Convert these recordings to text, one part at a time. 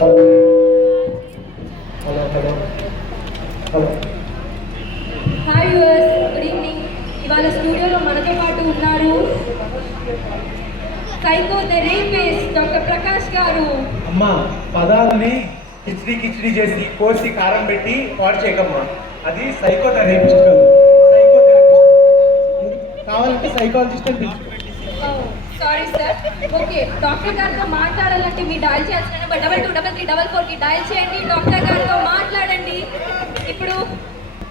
Hello hello hello. Hi viewers, good evening. ఇవాళ స్టూడియోలో మనతో పాటు ఉన్నారు సైకోథెరపిస్ట్ డాక్టర్ ప్రకాష్ గారు. అమ్మా, పదాలని కిచిడి కిచిడి చేసి కోసి కారం పెట్టి పాడు చేయకమ్మా. అది సైకోథెరపిస్ట్ కాదు, సైకోథెరపిస్ట్. కావాలంటే సైకాలజిస్ట్ అని పిలుచుకో. Sorry sir. ఓకే, డాక్టర్ గారితో మాట్లాడాలంటే మీ డయల్ చేయాల్సిన నెంబర్ 223344కి డయల్ చేయండి. డాక్టర్ గారితో మాట్లాడండి. ఇప్పుడు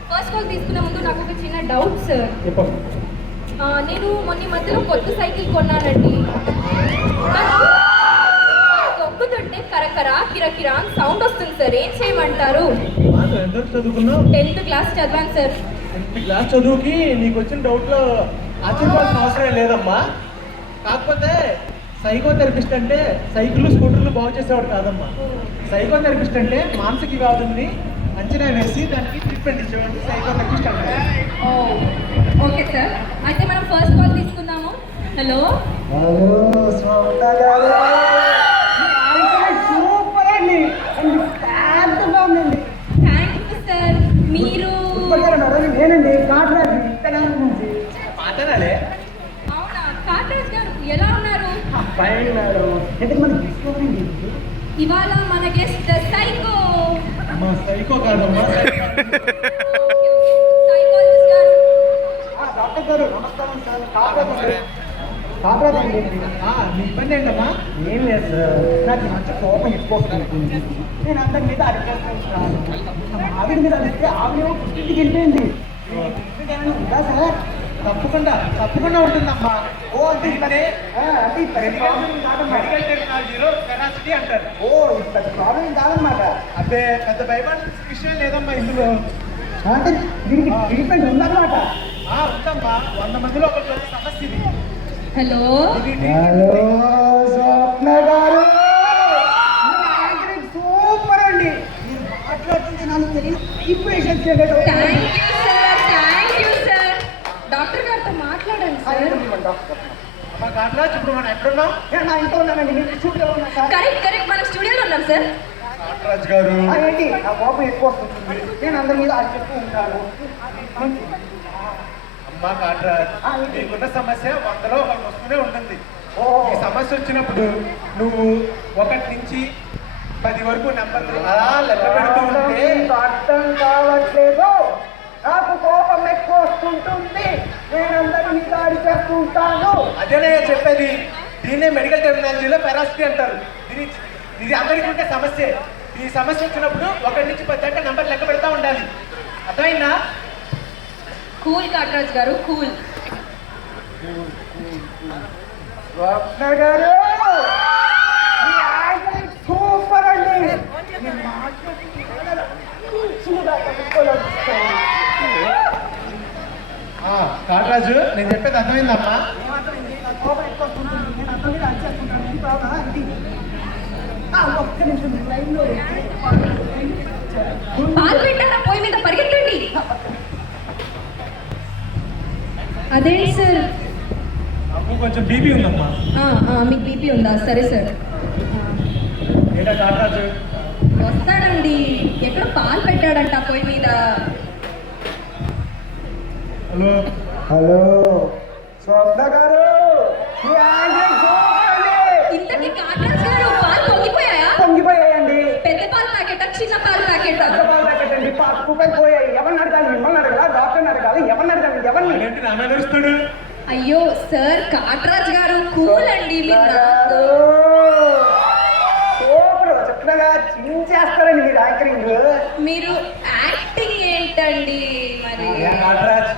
ఫస్ట్ కాల్ తీసుకునే ముందు నాకు ఒక చిన్న డౌట్ సార్. నేను మొన్న మధ్యలో కొత్త సైకిల్ కొన్నానండి. తొక్కుతుంటే కరకరా కిరకిరా సౌండ్ వస్తుంది సార్, ఏం చేయమంటారు? చదువుకున్నావు? 10th క్లాస్ చదివాను సార్. 10th క్లాస్ చదువుకి నీకు వచ్చిన డౌట్లో ఆశ్చర్యపోవాల్సిన అవసరం లేదమ్మా. కాకపోతే సైకోథెరపిస్ట్ అంటే సైకిల్ స్కూటర్లు బాగు చేసేవాడు కాదమ్మా. సైకోథెరపిస్ట్ అంటే మానసిక వ్యాధుల్ని అంచనా వేసి దానికి ట్రీట్మెంట్ ఇచ్చేవాడు సైకోథెరపిస్ట్ అంటే. ఓకే సార్, అయితే మనం ఫస్ట్ కాల్ తీసుకుందాము. హలో సూపర్ అండి, థ్యాంక్ యూ సార్. మీరు నేనండి కాట్రాజ్ ఇక్కడ నుంచి. మాట్లాడాలి. అవునా కాటరాజ్ గారు, ఎలా ఉన్నారు? Fine madam. ఎందుకు మనకి తీసుకోవాలండి? ఇవాళ మన గెస్ట్ సైకో. మా సైకో కాదమ్మా, సైకాలజిస్ట్ గారు. డాక్టర్ గారు నమస్కారం సార్. కాట్రాజ్ అండి. మీ ఇబ్బంది ఏంటమ్మా? ఏం లేదు సార్, నాకు ఈ మధ్య కోపం ఎక్కువ వస్తుంది. నేను అందరి మీద అరిచేస్తున్నాను. ఆవిడ మీద అడిగితే ఆవిడ ఇంటికి వెళ్ళిపోయింది. ఉందా సార్? తప్పకుండా తప్పకుండా ఉంటుందమ్మా. ఓ అంటే అంటే మెడికల్ టెక్నాలజీలో ఫెరాసిటీ అంటారు. ఓ పెద్ద ప్రాబ్లం కాదన్నమాట. అదే పెద్ద భయపడాల్సిన విషయం లేదమ్మా ఇందులో. అంటే దీనికి ట్రీట్మెంట్ ఉందన్నమాట. ఉందమ్మా, 100 మందిలో ఒకటి సమస్య ఇది. హలో ఇది స్వప్న గారు, సూపర్ అండి. మీరు మాట్లాడుతుంటే నాకు తెలియదు ఇంప్రెషన్ చేయలేదు. Thank you sir, thank you sir. Doctor గారితో మాట్లాడండి సార్. అమ్మా కాట్రాజ్, ఇప్పుడు మనం ఎక్కడున్నాం? నా ఇంట్లో ఉన్నానండి, మీకు స్టూడియో ఉన్నా సార్. కరెక్ట్, మనం స్టూడియోలో ఉన్నాం సార్. కాట్రాజ్ గారు, ఏంటి నా కోపం ఎక్కువ వస్తుంది. నేను అందరి మీద అది చెప్తూ ఉంటాను. అమ్మా కాట్రాజ్, నీకున్న సమస్య 100లో ఒకటి వస్తూనే ఉంటుంది. ఈ సమస్య వచ్చినప్పుడు నువ్వు 1 నుంచి 10 వరకు నెంబర్లు అలా లెక్క పెడుతూ ఉంటే అర్థం కావట్లేదు. నాకు కోపం ఎక్కువ వస్తుంటుంది. నేను అందరి మీద అది చేస్తూ ఉంటాను. అదేనే చెప్పేది. దీన్నే మెడికల్ టెక్నాలజీలో పెరాసిటీ అంటారు. ఇది అందరికీ ఉంటే సమస్య. ఈ సమస్య వచ్చినప్పుడు 1 నుంచి 10 దాకా నెంబర్ లెక్క పెడతా ఉండాలి. అర్థమైందా? కూల్ కాటరాజ్ గారు, కూల్. స్వప్న గారు, సూపర్ అండి. కాటరాజు, నేను చెప్పేది అర్థమైందమ్మా? కోపం ఎక్కువ వస్తుంది. నేను అందరి మీద అది చేస్తుంటాను. ఏం ప్రాబ్లం ఏంటి? ఒక్క నిమిషం లైన్లో పాలు పెట్టారా పోయి మీద పరిగెత్తండి. అదేంటి సార్? నాకు కొంచెం బీపీ ఉందమ్మా. మీకు బీపీ ఉందా? సరే సార్, ఏంటా కాటరాజు? వస్తాడండి. ఎక్కడ పాలు పెట్టాడంట పొయ్యి మీద. హలో హలో స్వప్న గారు, ఇంతకీ కాటరాజ్ గారు పాలు పొంగిపోయాయా? పొంగిపోయాయండి. పెద్ద పాలు ప్యాకెటా, చిన్న పాలు ప్యాకెటా? పెట్టండి, రూపాయలు పోయాయి. ఎవరిని అడగాలి? మిమ్మల్ని అడగాలి, డాక్టర్ని అడగాలి, ఎవరిని అడగాలి? ఎవరిని? ఏంటి నాన్న నడుస్తాడు? అయ్యో సార్, కాటరాజ్ గారు కూల్ అండి. సూపర్, చక్కగా చించేస్తారండి మీరు యాంకరింగ్. మీరు యాక్టింగ్ ఏంటండి మరి? కాటరాజ్,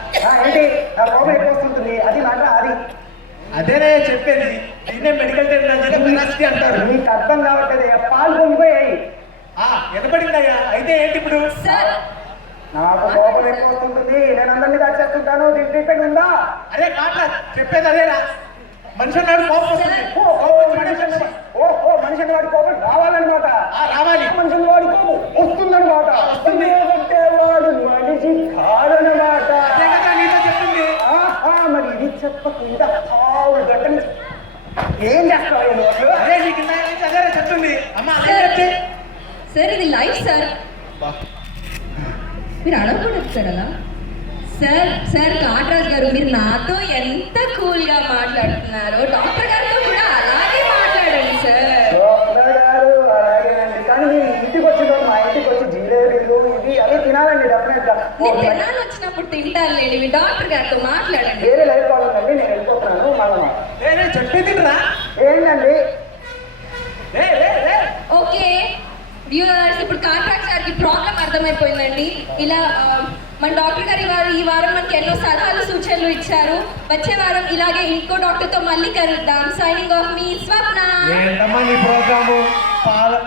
ఏంటి నా కోపం ఎక్కువ వస్తుంటుంది. అది మాట అది. అదేనే చెప్పేది. దీన్నే మెడికల్ టెక్నాలజీలో పెరాసిటీ అంటారు. మీకు అర్థం కావట్లేదు. పాలు పొంగిపోయాయి. ఎనబడిందయ్యా. అయితే ఏంటి ఇప్పుడు? సార్, నాకు కోపం ఎక్కువ వస్తుంటుంది. నేను అందరినీ దాచేస్తుంటాను. దీని ట్రీట్మెంట్ ఉందా? అరే కాటరాజ్, చెప్పేది అదేనా? మనిషి అన్నాడు కోపం వస్తుంది. ఓహో, మనిషి వాడి కోపం రావాలన్నమాట. రావాలి. మనిషి వాడి కోపం వస్తుందన్నమాట. వస్తుంది అంటే వాడు మనిషి కాదన్నమాట. అదే కదా నీతో చెప్పింది. మరి ఇది చెప్పకుండా గంట నుంచి ఏం చేస్తావు? అదే నీకు అదే చెప్తుంది. అమ్మ అదే చెప్తే సార్ ఇది లైవ్ సార్, మీరు అడగకూడదు సార్ అలా. సార్ కాటరాజ్ గారు, మీరు నాతో ఎంత కూల్గా మాట్లాడుతున్నారో డాక్టర్ గారితో కూడా అలాగే మాట్లాడండి సార్. డాక్టర్ గారు అలాగేనండి, కానీ మీరు ఇంటికి వచ్చిన మా ఇంటికి వచ్చి జిలేబీలు ఇవి అవి తినాలండి డెఫినెట్గా. నేను తినాలి వచ్చినప్పుడు తింటానులేండి, మీ డాక్టర్ గారితో మాట్లాడండి. వేరే లైఫ్ కావాలండి, నేను వెళ్ళిపోతున్నాను మళ్ళా. నేను చెప్పేది రా. ఏంటండి ఓకే వ్యూవర్స్, ఇప్పుడు కాంట్రాక్ట్ గారికి ప్రాబ్లం అర్థమైపోయిందండి. ఇలా మన డాక్టర్ గారు ఈ వారం మనకి ఎన్నో సలహాలు సూచనలు ఇచ్చారు. వచ్చే వారం ఇలాగే ఇంకో డాక్టర్తో మళ్ళీ కలుద్దాం. సైనింగ్ ఆఫ్ మీ స్వప్న. ఏంటమ్మా నీ ప్రోగ్రాము?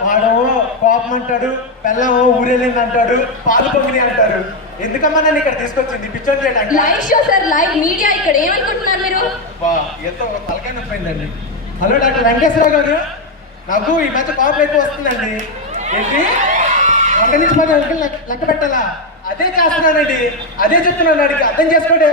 వాడేమో కోపం అంటాడు, పెళ్ళమో ఊరేళ్ళింది అంటాడు, పాలు పొంగిని అంటారు. ఎందుకమ్మా నన్ను ఇక్కడ తీసుకొచ్చింది పిచ్చోని చేయడానికి? Live show sir, live media. ఇక్కడ ఏమనుకుంటున్నారు మీరు? ఎంతో తలకాయ నొప్పిందండి. హలో డాక్టర్ వెంకటేశ్వర గారు, నాకు ఈ మధ్య కోపం ఎక్కువ వస్తుందండి. ఏంటి 1 నుంచి 10 అంకెలు లెక్క పెట్టాలా? అదే చేస్తున్నానండి, అదే చెప్తున్నాను, అడిగి అర్థం చేసుకోండి.